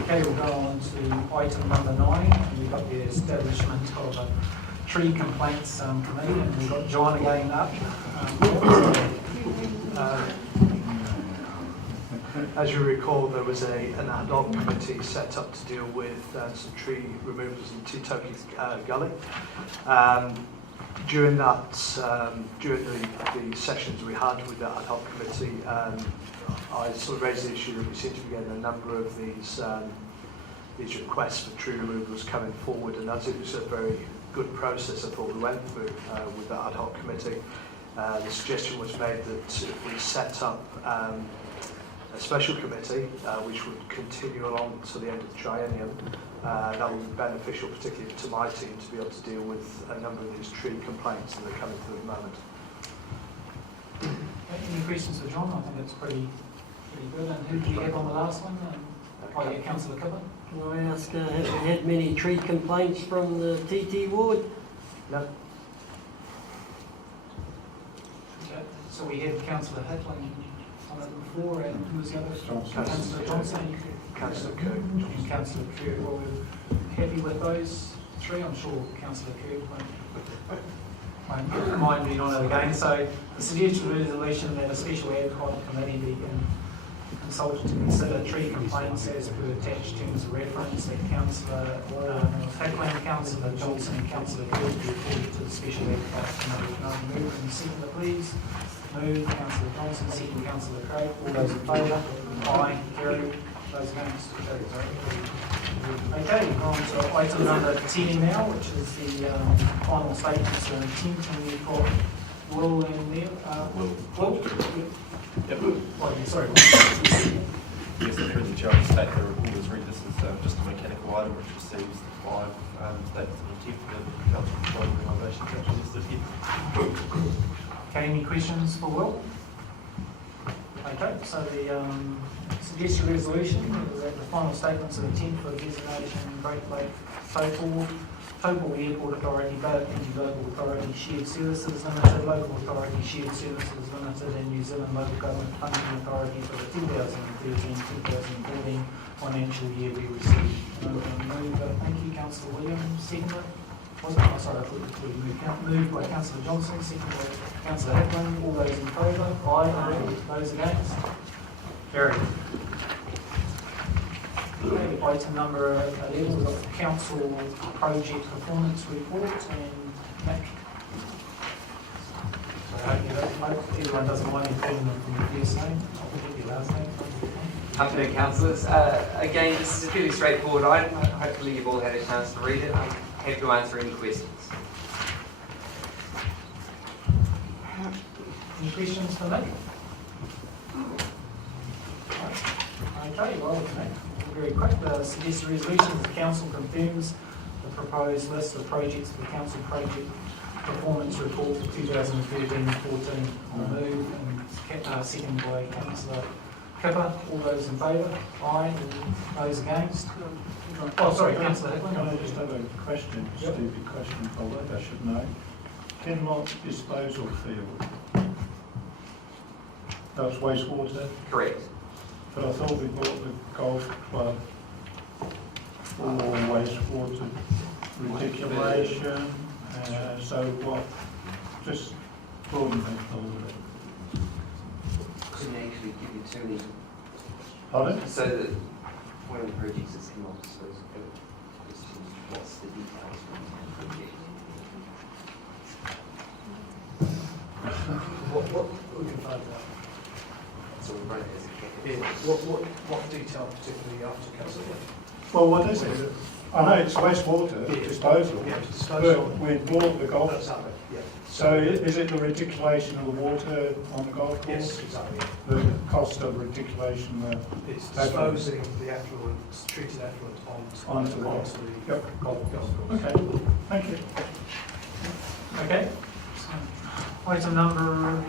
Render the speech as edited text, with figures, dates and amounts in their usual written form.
Okay, we'll go on to item number 9, and we've got the establishment of a tree complaints committee, and we've got John again up. As you recall, there was an ad hoc committee set up to deal with some tree removals in Taupo Gully. During the sessions we had with the ad hoc committee, I sort of raised the issue that we seem to be getting a number of these requests for tree removals coming forward, and as it was a very good process I thought we went through with the ad hoc committee, the suggestion was made that if we set up a special committee which would continue along to the end of the triennium, that would be beneficial, particularly to my team, to be able to deal with a number of these tree complaints that are coming through at the moment. Any questions for John? I think it's pretty good. And who did you have on the last one? Oh yeah, Councillor Kipper. Can I ask, have we had many tree complaints from the TT ward? No. Okay. So we had Councillor Hitling on it before, and who was the other? Councillor Johnson. Councillor Kirk. And Councillor Kirk. Well, we're happy with those three. I'm sure Councillor Kirk won't mind being on it again. So the suggested resolution that a special ad hoc committee be consulted to consider tree complaints as per attached terms of reference, that Councillor Hitling, Councillor Johnson and Councillor Kirk be reported to the special ad hoc committee. Can I move and second it, please? Move, Councillor Johnson, second Councillor Craig. All those in favour? Aye. Carried. Those against? Carried. Okay, we're on to item number 10 now, which is the final statements of intent, and we've got Will in there. Will? Yep. Oh, yeah, sorry. Yes, through the chair, state the report is read. This is just a mechanical item which receives the 5 statements of intent for the council controlling organisations actually listed here. Okay, any questions for Will? Okay, so the suggested resolution is that the final statements of intent for designation Great Lake Taupo Airport Authority, Bay County Local Authority Shared Services Limited, Local Authority Shared Services Limited, and New Zealand Local Government Funding Authority for the 2013-2014 financial year be received. Thank you, Councillor Williams. Second it. Was it? Oh, sorry, I thought we moved by Councillor Johnson, second by Councillor Hitland. All those in favour? Aye. Those against? Carried. Okay, item number 11, we've got the council project performance report, and Nick. So I hope everyone doesn't mind me calling them from your first name. I'll put your last name. Afternoon, councillors. Again, this is a fairly straightforward item. Hopefully you've all had a chance to read it. I'm happy to answer any questions. Any questions for Nick? Okay, well, Nick, very quick. The suggested resolution, the council confirms the proposed list of projects for the council project performance report for 2013-14. I'll move, and second by Councillor Kipper. All those in favour? Aye. Those against? Oh, sorry, Councillor Hitland. Can I just have a question, stupid question, Paul, I should know. Kenmont disposal field, that's wastewater, Correct. but I thought we bought the golf club for wastewater reticulation, so what, just broaden things a little bit. Couldn't actually give you too many. Pardon? So that one of the projects is come off, so what's the details for the project? What we can find out? So we run it as a Yeah. What detail particularly after council? Well, what is it? I know it's wastewater disposal, Yeah, disposal. but we bought the golf. That's happened. Yeah. So is it the reticulation of the water on the golf course? Yes, exactly. The cost of reticulation? It's disposing the effluent, treated effluent onto the golf course. Okay, thank you. Okay. Item number